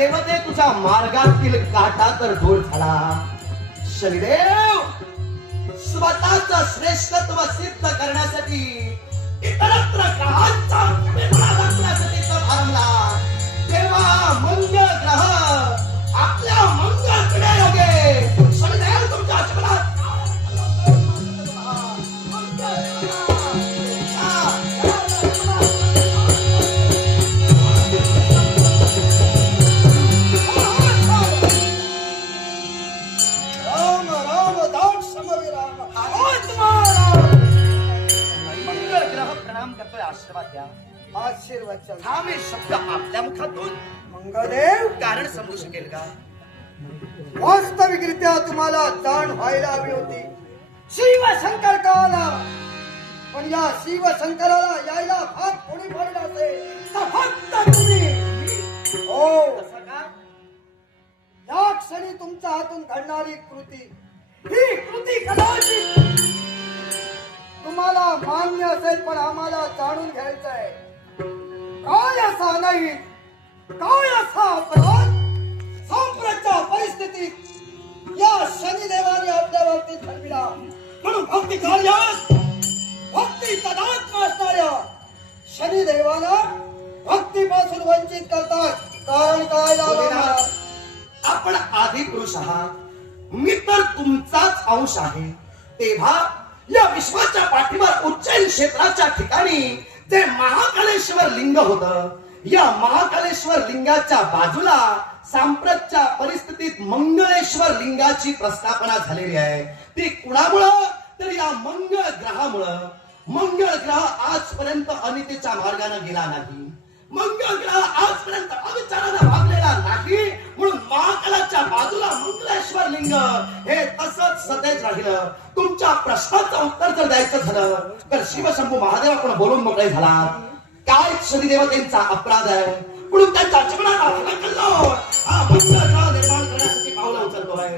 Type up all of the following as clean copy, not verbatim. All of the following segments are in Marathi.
देवते तुझ्या मार्गातील काटा तर दूर झाला. शनिदेव स्वतःचं श्रेष्ठत्व सिद्ध करण्यासाठी इतरत्र ग्रहांचा वेगळा दाखवण्यासाठी तो थांबला. तेव्हा मंगळ ग्रह आपल्या मंगळाकडे योगे. शनिदेव तुमच्या जीवनात आशीर्वाद द्या. आशीर्वाद हा मी शब्द आपल्या मुखातून मंगळदेव कारण समजू शकेल का? वास्तविकरित्या तुम्हाला जाण व्हायला हवी होती. शिवशंकर का आला, पण या शिवशंकराला यायला भाग कोणी पडला असेल तर फक्त तुम्ही. हो, कसं का? या क्षणी तुमच्या हातून घडणारी कृती, ही कृती कदाचित तुम्हाला मान्य असेल, पण आम्हाला जाणून घ्यायचं आहे. काय असा नाही, काय असा अपराध संप्रच्या परिस्थितीत या शनिदेवाने आपल्या बाबतीत घडविला. म्हणून भक्ती कार्यात भक्ती तदात्मा असणाऱ्या शनिदेवानं भक्तीपासून वंचित करतात. कारण काय लावणार? आपण आधी पुरुष आहात, मी तर तुमचाच अंश आहे. तेव्हा या विश्वाच्या पाठीवर उज्जैन क्षेत्राच्या ठिकाणी जे महाकालेश्वर लिंग होतं, या महाकालेश्वर लिंगाच्या बाजूला सांप्रतच्या परिस्थितीत मंगळेश्वर लिंगाची प्रस्थापना झालेली आहे. ती कुणामुळं? तर या मंगळ ग्रहामुळं. मंगळ ग्रह आजपर्यंत अनितीच्या मार्गाने गेला नाही. मंगळ ग्रह आजपर्यंत अविचाराने वागलेला नाही. म्हणून महाकालाच्या बाजूला मंगळेश्वर लिंग हे तसंच सतेज राहिलं. तुमच्या प्रश्नाचं उत्तर जर द्यायचं झालं तर शिवशंभू महादेव आपण बोलून मोकळे झाला. काय शनिदेवतेचा अपराध आहे? म्हणून त्यांच्या जीवनाला हा मंगळ ग्रह निर्माण करण्यासाठी पावलं उचलतोय.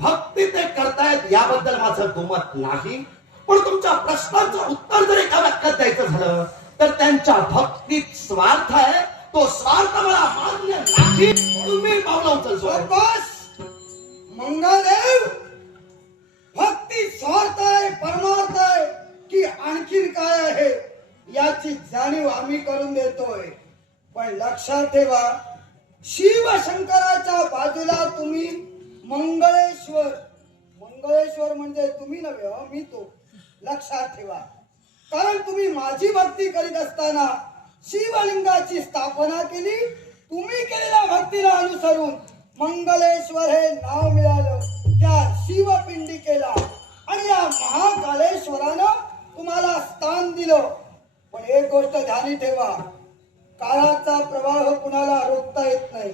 भक्ती ते करतायत याबद्दल माझं दुमत नाही, पण तुमच्या प्रश्नाचं उत्तर जर एका वाक्यात द्यायचं झालं तर त्यांच्या भक्तीत स्वार्थ आहे. तो स्वार्थ मला मान्य नाही, म्हणून मी पावलं उचलतोय. बस मंगळदेव, भक्ती स्वार्थ आहे, परमार्थ आहे की आणखीन काय आहे याची जाणीव आम्ही करून देतोय. पण लक्षात ठेवा, शिवशंकराच्या बाजूला तुम्ही मंगळेश्वर, मंगळेश्वर म्हणजे तुम्ही नव्हे, मी तो. लक्षात ठेवा, कारण तुम्ही माझी भक्ती करीत असताना शिवलिंगाची स्थापना केली. तुम्ही केलेल्या भक्तीला अनुसरून मंगळेश्वर हे नाव मिळालं. त्या शिवपिंडिकेला आणि या महाकालेश्वरानं तुम्हाला स्थान दिलं. पण एक गोष्ट ध्यानी ठेवा, काळाचा प्रवाह कुणाला रोखता येत नाही,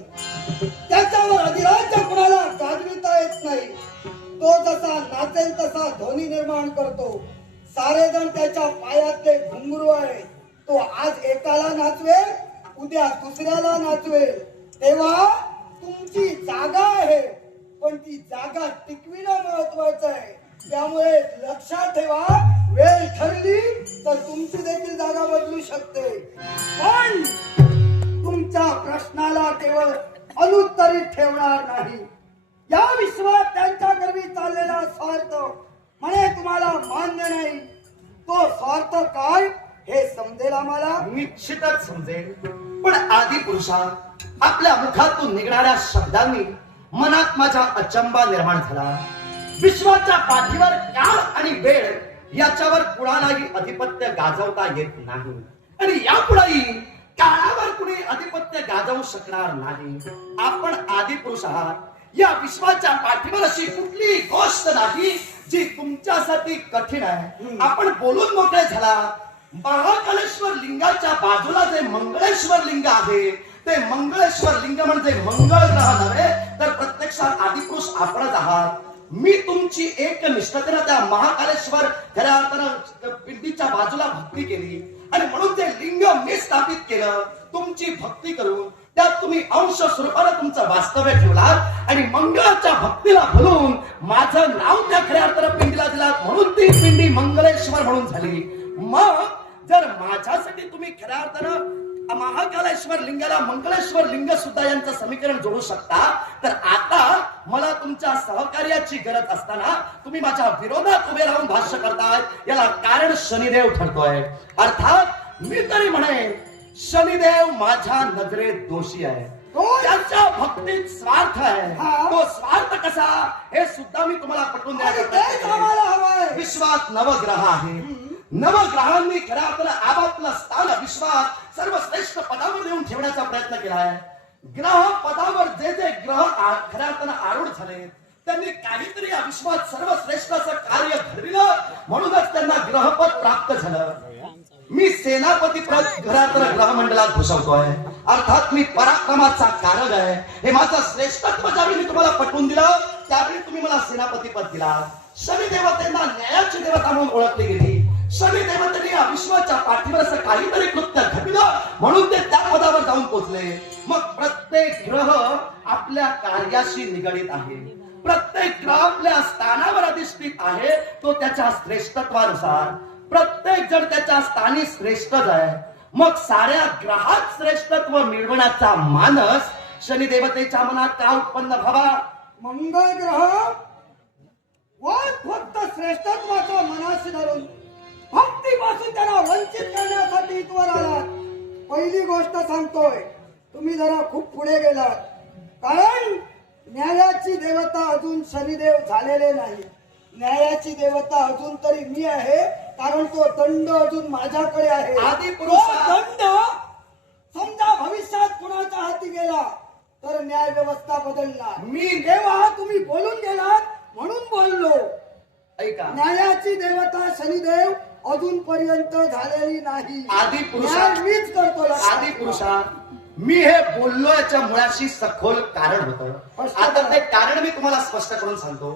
त्याच्यावर अधिराज्य कुणाला गाजविता येत नाही. तो जसा नाचेल तसा ध्वनी निर्माण करतो. सारे जण त्याच्या पायातले घुंगरू आहे. तो आज एकाला नाचवेल, उद्या दुसऱ्याला नाचवेल. तेव्हा तुमची जागा आहे, पण ती जागा टिकविणं महत्वाचं आहे. त्यामुळे लक्षात ठेवा, वेळ ठरली तर तुमची देखील जागा बदलू शकते. पण तुमच्या प्रश्नाला केवळ अनुत्तरित ठेवणार नाही. या विश्वात त्यांच्याकरवी चाललेला स्वार्थ म्हणे तुम्हाला मान्य नाही. तो स्वार्थ काय हे समजेल आम्हाला. निश्चितच समजेल. पण आदि पुरुषा, आपल्या मुखातून निघणाऱ्या शब्दांनी मनात माझा अचंबा निर्माण झाला. विश्वाच्या पाठीवर काळ आणि वेळ याच्यावर कुणालाही अधिपत्य गाजवता येत नाही, आणि यापुढेही काळावर कुणी अधिपत्य गाजवू शकणार नाही. आपण आदि पुरुष आहात. या विश्वाच्या पाठीवर अशी कुठली गोष्ट नाही जी तुमच्यासाठी कठीण आहे. आपण बोलून मोकळे झाला. महाकालेश्वर लिंगाच्या बाजूला जे मंगळेश्वर लिंग आहे, ते मंगळेश्वर लिंग म्हणजे मंगळ ग्रह नव्हे, तर प्रत्यक्षात आदिपुरुष आपणच आहात. मी तुमची एक निष्ठतेने त्या महाकालेश्वर खऱ्या अर्थानं पिंडीच्या बाजूला भक्ती केली, आणि म्हणून ते लिंग मी स्थापित केलं. तुमची भक्ती करून त्यात तुम्ही अंश स्वरूपाने तुमचं वास्तव्य ठेवलात, आणि मंगळाच्या भक्तीला भरून माझं नाव त्या खऱ्या अर्थानं पिंडीला दिलात, म्हणून ती पिंडी मंगळेश्वर म्हणून झाली. मग जर माझ्यासाठी तुम्ही खऱ्या अर्थानं महाकालेश्वर लिंगाला मंगळेश्वर लिंग सुद्धा यांचं समीकरण जोडू शकता, तर आता मला तुमच्या सहकार्याची गरज असताना तुम्ही माझ्या विरोधात उभे राहून भाष्य करताय, याला कारण शनिदेव ठरतोय. अर्थात मी तरी म्हणेन शनिदेव माझ्या नजरेत दोषी आहे. त्याच्या भक्तीत स्वार्थ आहे. हा. तो स्वार्थ कसा हे सुद्धा मी तुम्हाला पटवून आणि तेच द्यायचं. आम्हाला हवंय. विश्वात नवग्रह आहे. नवग्रहांनी खऱ्या आपलं आपापलं स्थान विश्वात सर्वश्रेष्ठ पदावर देऊन ठेवण्याचा प्रयत्न केला आहे. ग्रह पदावर जे जे ग्रह खऱ्या अर्थानं आरूढ झाले त्यांनी काहीतरी या विश्वात सर्वश्रेष्ठ असं कार्य घडविलं, म्हणूनच त्यांना ग्रहपद प्राप्त झालं. मी सेनापती पद घरातलं ग्रहमंडलात घुसवतोय. अर्थात मी पराक्रमाचा कारक आहे. हे माझं श्रेष्ठत्व ज्यावेळी मी तुम्हाला पटवून दिलं त्यावेळी तुम्ही मला सेनापती पद दिला. शनी देवतेंना न्यायाची देवता म्हणून ओळखली गेली. शनी देवतेने या विश्वाच्या पाठीवर असं काहीतरी कृत्य घडविलं, म्हणून ते त्या पदावर जाऊन पोहोचले. मग प्रत्येक ग्रह आपल्या कार्याशी निगडित आहे. प्रत्येक ग्रह आपल्या स्थानावर अधिष्ठित आहे, तो त्याच्या श्रेष्ठत्वानुसार. प्रत्येक जण त्याच्या स्थानी श्रेष्ठच आहे. मग साऱ्या ग्रहात श्रेष्ठत्व मिळवण्याचा मानस शनी देवतेच्या मनात का उत्पन्न व्हावा? मंगळ ग्रह व फक्त श्रेष्ठत्वाचं मनाशी धरून भक्तीपासून त्यांना वंचित करण्यासाठी इथवर आलात. पहिली गोष्ट सांगतोय, तुम्ही जरा खूप पुढे गेलात. कारण न्यायाची देवता अजून शनिदेव झालेले नाही. न्यायाची देवता अजून तरी मी आहे, कारण तो दंड अजून माझ्याकडे आहे. आदिपुरुष तो दंड समजा भविष्यात कुणाच्या हाती गेला तर न्याय व्यवस्था बदलणार. मी तेव्हा तुम्ही बोलून गेलात म्हणून बोललो. ऐका, न्यायाची देवता शनिदेव अजूनपर्यंत झालेली नाही. आदिपुरुषा न्याय मीच करतो. आदिपुरुषा मी हे बोललो याच्या मुळाशी सखोल कारण होतं. आता ते कारण मी तुम्हाला स्पष्ट करून सांगतो.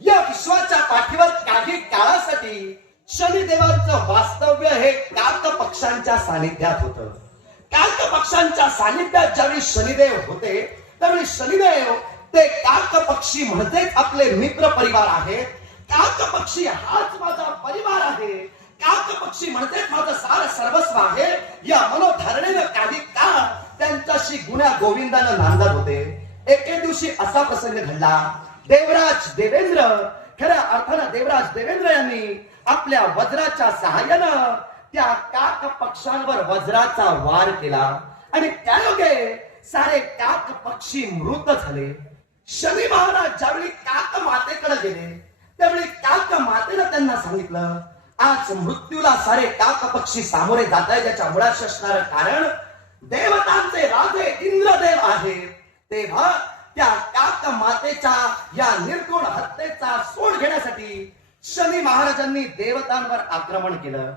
या विश्वाच्या पाठीवर काही काळासाठी शनिदेवांचं वास्तव्य हे काक पक्षांच्या सानिध्यात होतं. काक पक्षांच्या सानिध्यात ज्यावेळी शनिदेव होते त्यावेळी शनिदेव ते काक पक्षी म्हणजेच आपले मित्र परिवार आहेत. काक पक्षी हाच माझा परिवार आहे. काक पक्षी म्हणजेच माझं सार सर्वस्व आहे. या मनोधारणेनं काही काळ त्यांच्याशी गुण्या गोविंदानं नांदत होते. एके दिवशी असा प्रसंग घडला. देवराज देवेंद्र, खऱ्या अर्थानं देवराज देवेंद्र यांनी आपल्या वज्राच्या सहाय्यानं त्या काक पक्षांवर वज्राचा वार केला आणि त्यायोगे सारे काक पक्षी मृत झाले. शनी महाराज ज्यावेळी काक मातेकडे गेले त्यावेळी काक मातेनं त्यांना सांगितलं, आज मृत्यूला सारे काक पक्षी सामोरे जात आहे, ज्याच्या मुळाशी असणारं कारण देवतांचे राजे इंद्रदेव आहेत. तेव्हा त्या काक मातेच्या या निर्गुण हत्येचा सोड घेण्यासाठी शनी महाराजांनी देवतांवर आक्रमण केलं.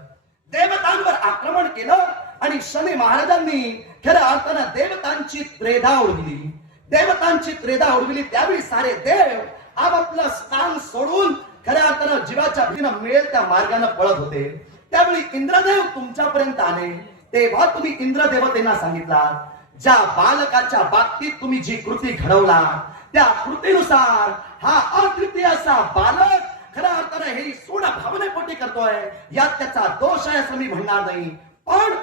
देवतांवर आक्रमण केलं आणि शनी महाराजांनी खऱ्या अर्थानं देवतांची त्रेधा उडविली. देवतांची त्रेधा उडविली त्यावेळी सारे देव आपापलं स्थान सोडून खऱ्या अर्थानं जीवाच्या भीतीनं मिळेल त्या मार्गाने पळत होते. त्यावेळी इंद्रदेव तुमच्यापर्यंत आले. तेव्हा तुम्ही इंद्रदेवतेना सांगितला, ज्या बालकाच्या बाबतीत तुम्ही जी कृती घडवला त्या कृतीनुसार हा अद्वितीय असा बालक खऱ्या अर्थानं हे सोड भावनेपोटी करतोय, यात त्याचा दोष आहे असं मी म्हणणार नाही. पण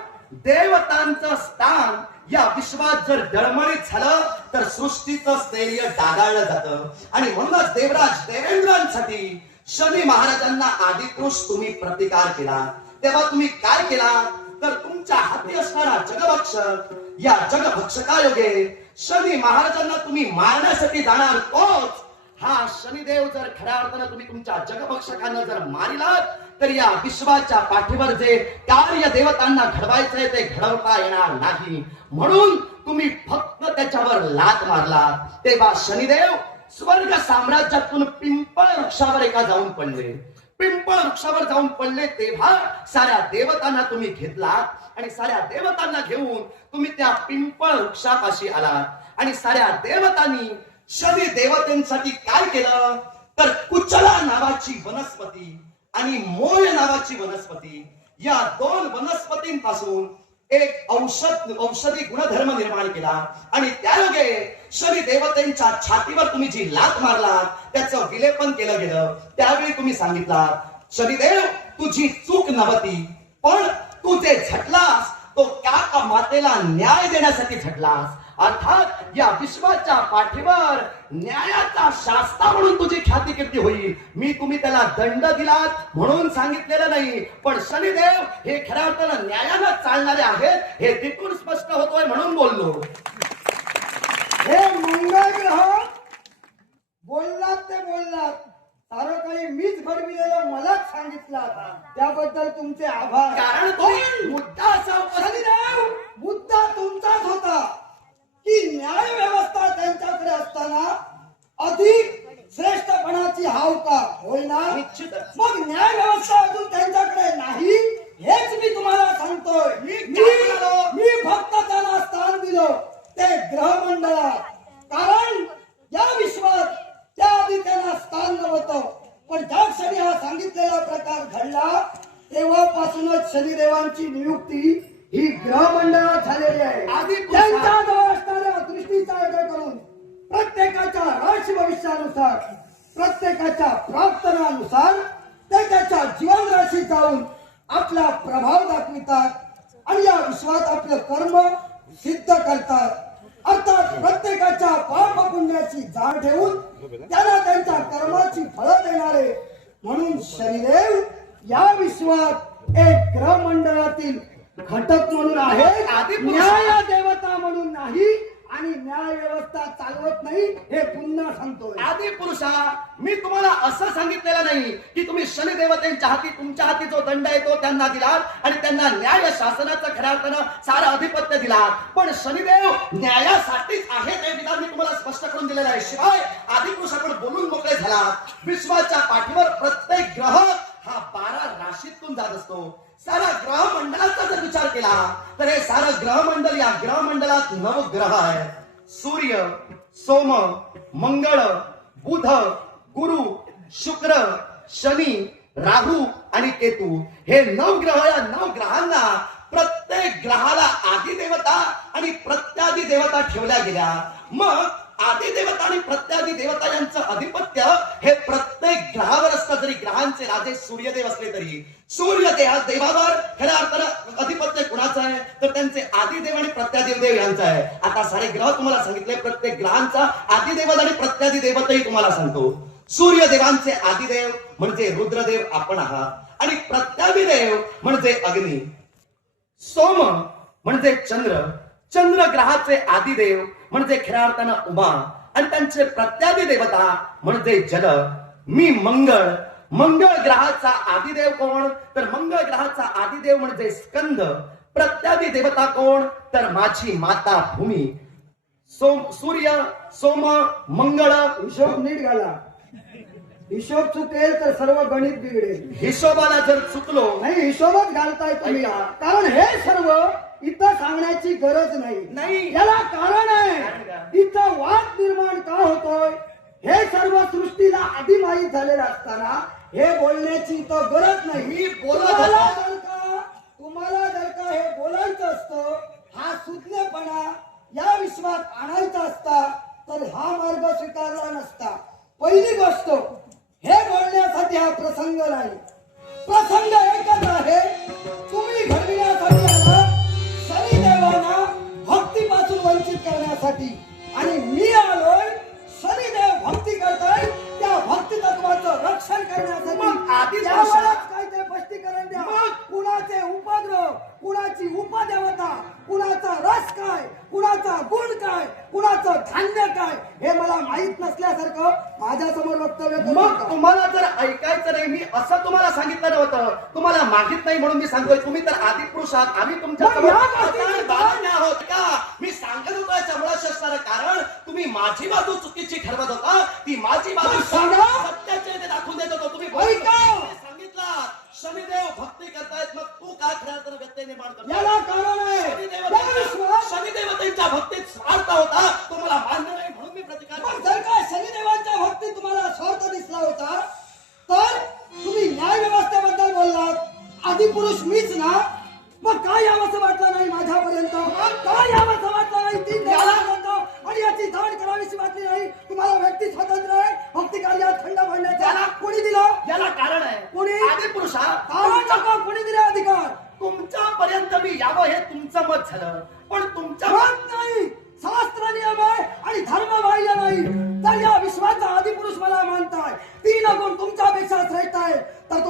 देवतांचं स्थान या विश्वात जर डळमळीत झालं तर सृष्टीचं स्थैर्य डागाळलं जातं. आणि म्हणूनच देवराज देवेंद्रांसाठी शनी महाराजांना आदिपुरुष तुम्ही प्रतिकार केला. तेव्हा तुम्ही काय केला तर तुमच्या हाती असणारा जगभक्षक, या जगभक्षकायोगे शनी महाराजांना तुम्ही मारण्यासाठी जाणार तोच हा शनिदेव जर खऱ्या अर्थानं तुम्ही तुमच्या जगभक्षकांना जर मारिलात तर या विश्वाच्या पाठीवर जे कार्य देवतांना घडवायचंय ते घडवता येणार नाही. म्हणून तुम्ही फक्त त्याच्यावर लात मारला. तेव्हा शनिदेव स्वर्ग साम्राज्यातून पिंपळ वृक्षावर एका जाऊन पडले. पिंपळ वृक्षावर जाऊन पडले तेव्हा साऱ्या देवतांना तुम्ही घेतलात आणि साऱ्या देवतांना घेऊन तुम्ही त्या पिंपळ वृक्षापाशी आलात आणि साऱ्या देवतांनी शनी देवतेंसाठी काय केलं तर कुचला नावाची वनस्पती आणि मोळ नावाची वनस्पती, या दोन वनस्पतींपासून एक औषधी गुणधर्म निर्माण केला आणि त्यायोगे शनी देवतेंच्या छातीवर तुम्ही जी लात मारलात त्याचं विलेपन केलं गेलं. त्यावेळी तुम्ही सांगितला, शनिदेव तुझी चूक नव्हती, पण तू जे झटलास तो त्या मातेला न्याय देण्यासाठी झटलास. अर्थात या विश्वाच्या पाठीवर न्यायाचा शास्ता म्हणून तुझी ख्याती कीर्ती होईल. तुम्ही त्याला दंड दिलात म्हणून सांगितलेलं नाही, पण शनिदेव हे खऱ्या अर्थानं न्यायानं चालणारे आहेत हे तिथून स्पष्ट होतोय म्हणून बोललो. हे मंगळ ग्रह बोललात ते बोललात, सारं काही मीच घडविलेलं मलाच सांगितलं, त्याबद्दल तुमचे आभार. कारण तुम्ही मुद्दा असा शनिदेव मुद्दा तुमचाच होता की न्याय व्यवस्था त्यांच्याकडे असताना अधिक श्रेष्ठपणाची हाव का होईना. निश्चितच. मग न्याय व्यवस्था अजून त्यांच्याकडे नाही हेच मी तुम्हाला सांगतोय. मी फक्त त्यांना स्थान दिलं ते ग्रह मंडळात, कारण या विश्वात त्याआधी त्यांना स्थान नव्हतं. पण ज्या क्षणी हा सांगितलेला प्रकार घडला तेव्हापासूनच शनिदेवांची नियुक्ती ही ग्रह मंडळात झालेली आहे. आधी त्यांच्या जवळ असणाऱ्या दृष्टीचा आदर करून प्रत्येकाच्या राशी भविष्यानुसार, प्रत्येकाच्या प्रार्थनानुसार ते त्याच्या जीवन राशी जाऊन आपला प्रभाव दाखवितात आणि या विश्वात आपलं कर्म सिद्ध करतात. अर्थात प्रत्येकाच्या पाप पुण्याची जाण ठेवून त्यांना त्यांच्या कर्माची फळं देणारे म्हणून शनिदेव या विश्वात एक ग्रह मंडळातील घटक म्हणून आहे, न्याय देवता म्हणून नाही आणि न्याय व्यवस्था चालवत नाही हे पुन्हा सांगतोय. आदी पुरुषा, मी तुम्हाला असं सांगितलेलं नाही की तुम्ही शनिदेवतेच्या हाती, तुमच्या हाती जो दंड आहे तो त्यांना दिलात आणि त्यांना न्याय शासनाचं खऱ्या अर्थानं सारं अधिपत्य दिलात. पण शनिदेव न्यायासाठीच आहे ते विधान मी तुम्हाला स्पष्ट करून दिलेलं आहे. शिवाय आदी पुरुषाकडे बोलून मोकळे झाला. विश्वाच्या पाठीवर प्रत्येक ग्रह हा 12 राशीतून जात असतो. सारा ग्रह मंडळाचा जर विचार केला तर हे सारं ग्रहमंडल, या ग्रहमंडळात 9 ग्रह आहेत. सूर्य, सोम, मंगळ, बुध, गुरु, शुक्र, शनी, राहू आणि केतू हे 9 ग्रह. या 9 ग्रहांना प्रत्येक ग्रहाला आदी देवता आणि प्रत्यादी देवता ठेवल्या गेल्या. मग आदी देवता आणि प्रत्यादी देवता यांचं अधिपत्य हे प्रत्येक ग्रहावर असतं. जरी ग्रहांचे राजे सूर्यदेव असले तरी सूर्य देवावर खऱ्या अर्थानं अधिपत्य कुणाचं आहे तर त्यांचे आदिदेव आणि प्रत्यादी देव यांचं आहे. आता सारे ग्रह तुम्हाला सांगितले, प्रत्येक ग्रहांचा आदिदेवत आणि प्रत्यादी देवतही तुम्हाला सांगतो. सूर्यदेवांचे आदिदेव म्हणजे रुद्रदेव आपण आहात आणि प्रत्यादी देव म्हणजे अग्नी. सोम म्हणजे चंद्र, चंद्र ग्रहाचे आदिदेव म्हणजे खऱ्या अर्थानं उमा आणि त्यांचे प्रत्यादी देवता म्हणजे जल. मी मंगळ, मंगळ ग्रहाचा आदिदेव कोण तर मंगळ ग्रहाचा आदिदेव म्हणजे स्कंद. प्रत्यादी देवता कोण तर माझी माता भूमी. सूर्य, सोम, मंगळ. हिशोब नीट घाला, हिशोब चुकेल तर सर्व गणित बिघडेल. हिशोबाला जर चुकलो नाही, हिशोबच घालताय तुम्ही, कारण हे सर्व इथं सांगण्याची गरज नाही. याला कारण आहे. इथं वाद निर्माण का होतोय हे सर्व सृष्टीला आधी माहीत झालेलं असताना हे बोलण्याची इथं गरज नाही. मी बोलत तुम्हाला जर का हे बोलायचं असतं, हा सुज्ञपणा या विश्वात आणायचा असता तर हा मार्ग स्वीकारला नसता. पहिली गोष्ट, हे बोलण्यासाठी हा प्रसंग नाही. प्रसंग एकच आहे, तुम्ही घडविण्यासाठी आला शनिदेवांना भक्तीपासून वंचित करण्यासाठी आणि मी आलोय शनिदेव भक्ती करताय त्या भक्ती तत्वाचं रक्षण करण्यासाठी. काय ते स्पष्टीकरण द्या. कुणाचे उपद्रव, कुणाची उपदेवता, कुणाचा रस काय, कुणाचा गुण काय, कुणाचं धान्य काय हे मला माहित नसल्यासारखं माझ्या समोर वक्तव्य करू मग नका. तुम्हाला जर ऐकायचं नाही, मी असं तुम्हाला सांगितलं नव्हतं, तुम्हाला माहित नाही म्हणून मी सांगतोय. तुम्ही तर आधी पुरुष आहात, आम्ही तुमच्या मग या गोष्टी बाळांनी आहोत का. मी सांगत होतो याच्या मुळात असणारं कारण तुम्ही माझी बाजू चुकीची ठरवत होता, ती माझी बाजू सांगा. सत्याचे ते दाखवून देत होतो. तुम्ही ऐका. सांगितलं शनिदेव भक्ती करतायत, मग तू काय खऱ्या तर व्यत्यय निर्माण करतो. याला कारण आहे शनिदेवतेच्या भक्तीत स्वार्थ होता, तुम्हाला मान्य नाही म्हणून मी प्रतिकार. पण जर का शनिदेवांच्या भक्तीत तुम्हाला स्वार्थ दिसला होता तर तुम्ही न्याय व्यवस्थेबद्दल बोललात. आदिपुरुष मीच ना, मग काय यावंसं वाटलं नाही माझ्यापर्यंत, काय यावंसं वाटलं नाही 3 दिवसापर्यंत आणि याची जाण करावीशी वाटली नाही. तुम्हाला व्यक्ती स्वातंत्र्य आहे भक्ती कार्यात खंड पाडण्याचा कोणी दिलं. याला कारण आहे कोणी आदिपुरुषा. कोणी दिले अधिकार. तुमच्यापर्यंत मी यावं हे तुमचं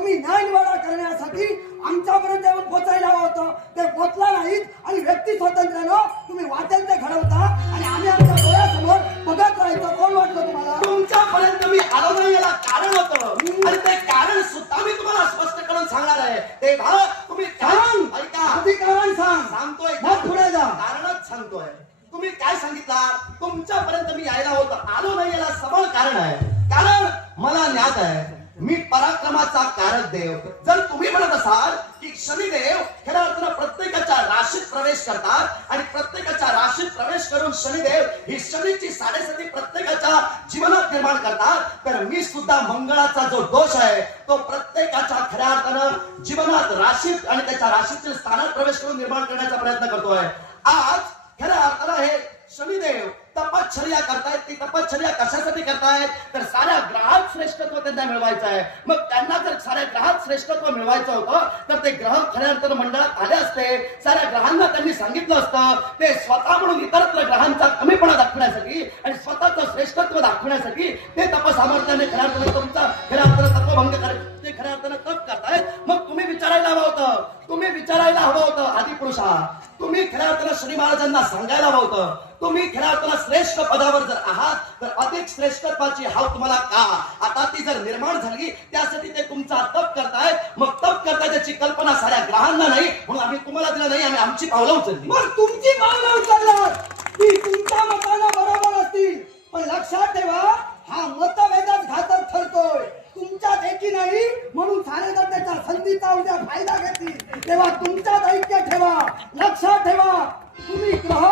तुम्ही न्यायनिवाडा करण्यासाठी आमच्यापर्यंत येऊन पोचायला हवं होतं. ते पोचला नाहीत आणि व्यक्ती स्वातंत्र्यानं तुम्ही वाटेल ते घडवता आणि आम्ही आमच्या डोळ्यासमोर बघत राहायचं. कोण वाटलं तुम्हाला? तुमच्यापर्यंत मी आलो नाही याला कारण होतं आणि ते कारण सुद्धा मी तुम्हाला स्पष्ट करून सांगणार आहे. ते भाव तुम्ही सांग. ऐका, आधी कारण सांग. सांगतोय मग पुढे जा. कारणच सांगतोय. तुम्ही काय सांगितलं? तुमच्यापर्यंत मी यायला होतो, आलो नाही याला सबळ कारण आहे. कारण मला ज्ञात आहे मी पराक्रमाचा कारक देव. जर तुम्ही म्हणत असाल की शनिदेव खऱ्या अर्थानं प्रत्येकाच्या राशीत प्रवेश करतात आणि प्रत्येकाच्या राशीत प्रवेश करून शनिदेव ही शनीची साडेसाती प्रत्येकाच्या जीवनात निर्माण करतात, तर मी सुद्धा मंगळाचा जो दोष आहे तो प्रत्येकाच्या खऱ्या अर्थानं जीवनात राशीत आणि त्याच्या राशीतील स्थानात प्रवेश करून निर्माण करण्याचा प्रयत्न करतोय. आज खऱ्या अर्थानं हे शनिदेव तपश्चर्या करतायत. ती तपश्चर्या कशासाठी करतायत? तर साऱ्या ग्रहात श्रेष्ठत्व त्यांना मिळवायचं आहे. मग त्यांना जर साऱ्या ग्रहात श्रेष्ठत्व मिळवायचं होतं तर ते ग्रह खऱ्या अर्थानं मंडळात आले असते. साऱ्या ग्रहांना त्यांनी सांगितलं असतं. ते स्वतः म्हणून इतरत्र ग्रहांचा कमीपणा दाखवण्यासाठी आणि स्वतःचं श्रेष्ठत्व दाखवण्यासाठी ते तपसामर्थ्याने खऱ्या अर्थानं तुमचा खऱ्या अर्थानं तत्वभंग करायचं ते खऱ्या अर्थानं तप करतायत. मग तुम्ही विचारायला हवं होतं, तुम्ही विचारायला हवं होतं आदिपुरुषा, तुम्ही खऱ्या अर्थानं श्री महाराजांना सांगायला हवं होतं, तुम्ही खऱ्या अर्थानं श्रेष्ठ पदावर जर आहात तर अधिक श्रेष्ठत्वाची हाव तुम्हाला का? आता ती जर निर्माण झाली त्यासाठी ते तुमचा तप करतायत. मग तप करताय त्याची कल्पना साऱ्या ग्रहांना नाही, म्हणून आम्ही तुम्हाला दिलं नाही, आम्ही आमची पावलं उचलली. मग तुमची पावलं उचललात ती तुमच्या मतानं बरोबर असतील, पण लक्षात ठेवा हा मतभेदच घातक ठरतोय. तुमच्यात एकी नाही म्हणून सारे जर त्याच्या संधीचा उद्या फायदा घेतील, तेव्हा तुमच्यात ऐक्य ठेवा. लक्षात ठेवा तुम्ही ग्रह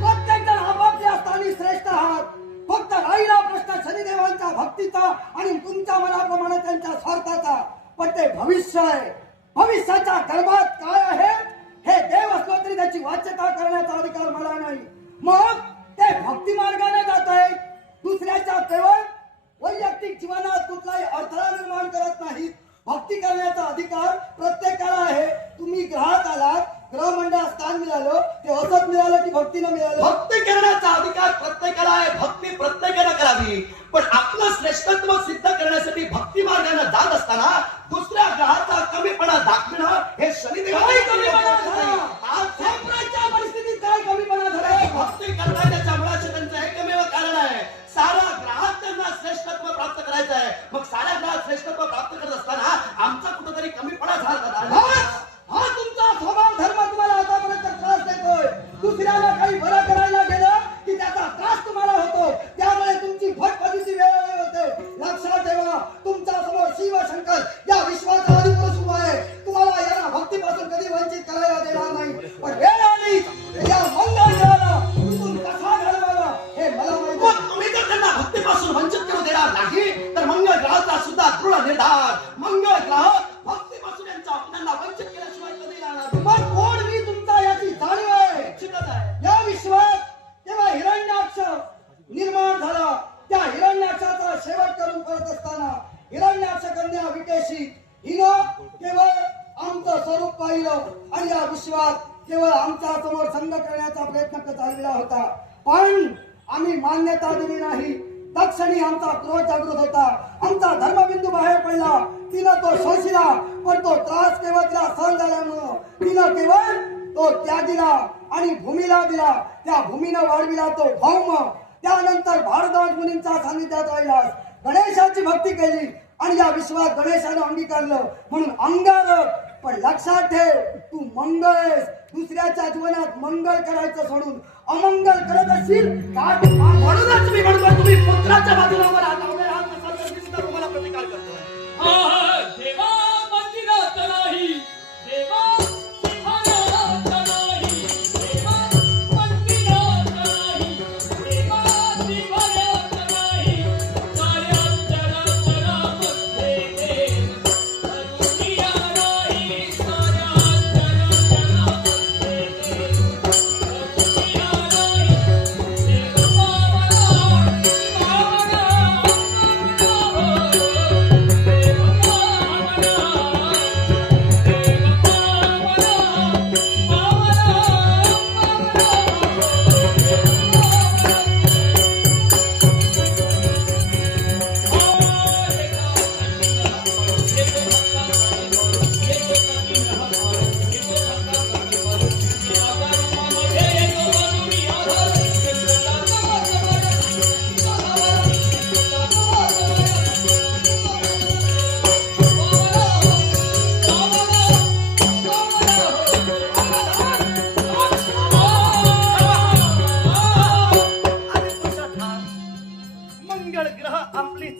प्रत्येक जण आपापल्या स्थानी श्रेष्ठ आहात. फक्त राहिला प्रश्न शनिदेवांच्या भक्तीचा आणि तुमच्या मनाप्रमाणे त्यांच्या स्वार्थाचा. पण ते भविष्य आहे. भविष्याच्या गर्भात काय आहे हे देव असलो तरी त्याची वाच्यता करण्याचा अधिकार मला नाही. मग ते भक्ती मार्गाने जात आहेत. दुसऱ्याच्या केवळ वैयक्तिक जीवनात कुठलाही अडथळा निर्माण करत नाहीत. भक्ती करण्याचा अधिकार प्रत्येकाला आहे. तुम्ही ग्रहात आलात, ग्रहमंडळ स्थान मिळालं, ते असत मिळालं की भक्तीनं मिळालं? भक्ती करण्याचा अधिकार प्रत्येकाला आहे. भक्ती प्रत्येकाला करावी, पण आपलं श्रेष्ठत्व सिद्ध करण्यासाठी भक्ती मार्गाने जात असताना दुसऱ्या ग्रहाचा कमीपणा दाखवणं हे शनिदेवाची कमीपणा झाला. आज साम्राज्याच्या परिस्थितीत काय कमीपणा झाला? भक्ती करताय त्याच्या मुळाशी त्यांचं एकमेव कारण आहे. साऱ्या ग्रहात त्यांना श्रेष्ठत्व प्राप्त करायचं आहे. मग साऱ्या ग्रहात श्रेष्ठत्व प्राप्त करत असताना आमचा कुठेतरी कमीपणा झाला. हा तुमचा स्वभाव धर्म तुम्हाला आतापर्यंत त्रास देतोय. दुसऱ्याला काही बरं करायला गेलं की त्याचा त्रास तुम्हाला होतो. त्यामुळे तुमची फटफटीची वेळ होते. लक्षात ठेवा तुमच्या समोर शिवशंकर या विश्वाचा अधिपुरुष उभा आहे. तुम्हाला या भक्तीपासून कधी वंचित करायला देणार नाही. पण वेळ आली या मंगळ ग्रहाला तुम्ही कसा घडवावा हे मला माहिती आहे. तुम्ही जर त्यांना भक्तीपासून वंचित करू देणार नाही तर मंगळ ग्रहाचा सुद्धा दृढ निर्धार. मंगळ ग्रह भक्तीपासून त्यांना वंचित केल्याशिवाय कधी राहणार. मग कोण मी तुमचा याची जाणीव आहे. निश्चितच आहे. या विश्वात तेव्हा हिरण्याक्ष निर्माण झाला. त्या हिरण्याक्षाचा शेवट करून करत असताना हिरण्याक्ष कन्या विकेशी हिनं केवळ आमचं स्वरूप पाहिलं आणि या विश्वात केवळ आमच्या समोर संग करण्याचा प्रयत्न चाललेला होता. पण आम्ही मान्यता दिली नाही. तत्क्षणी आमचा क्रोध जागृत होता. आमचा धर्मबिंदू बाहेर पडला. तिनं तो शोषिला, पण तो त्रास केवळ तिला सहन झाल्यामुळं तिनं केवळ तो त्याग दिला आणि भूमीला दिला. त्या भूमीनं वाढविला तो भौम. त्यानंतर भारद्वाज मुनींच्या सान्निध्यात राहिलास. गणेशाची भक्ती केली आणि या विश्वात गणेशानं अंगीकारलं म्हणून अंगारक. पण लक्षात ठेव तू मंगळ आहेस. दुसऱ्याच्या जीवनात मंगळ करायचं सोडून अमंगल करत असशील का? म्हणूनच मी म्हणतो तुम्ही पुत्राच्या बाजूला उभं राहता. उभे राहत नसाल तर मी सुद्धा तुम्हाला प्रतिकार करतो. देवा मंदिरात नाही, देवा सिंहासनात नाही, देवा मंदिरात नाही, देवा दिवाळ्यात नाही, साऱ्या चराचरामध्ये देव करुणिया नाही, साऱ्या चराचरामध्ये देव करुणिया नाही, देवा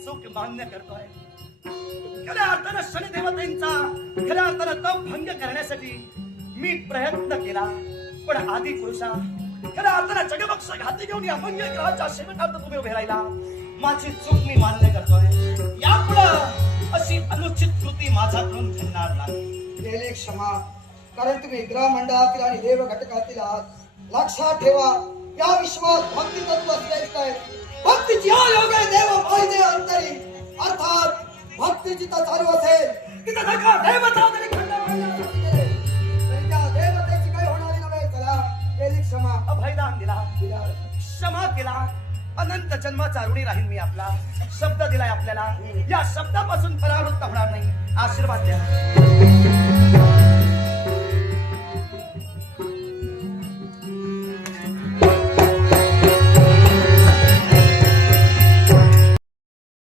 चूक मान्य करतोय. खऱ्या अर्थानं शनिदेवतेंचा खऱ्या अर्थानं तप भंग करण्यासाठी मी प्रयत्न केला, पण आधी पुरुषा खऱ्या अर्थानं जगबक्ष घाती घेऊन या भंग ग्रहाच्या शेवटार्थ तुम्ही उभे राहिला. माझी चूक मी मान्य करतोय. यापुढं अशी अनुचित कृती माझ्याकडून घडणार नाही. केली क्षमा, कारण तुम्ही ग्रह मंडळातील आणि देव घटकातील आहात. लक्षात ठेवा, या विश्वात भक्ती तत्व श्रेष्ठ आहे. भक्तीची योगे देव पाहिजे अंतरी. अर्थात भक्ती जिथं चालू असेल तिथं नका देवता तरी खंड पाडण्यासाठी गेले. तरी त्या देवतेची काही होणारी नव्हे. चला, केली क्षमा. अभयदान दिला, क्षमा केला. अनंत जन्माचा ऋणी राहील मी आपला. शब्द दिलाय आपल्याला, या शब्दापासून परावृत्त होणार नाही. आशीर्वाद द्या.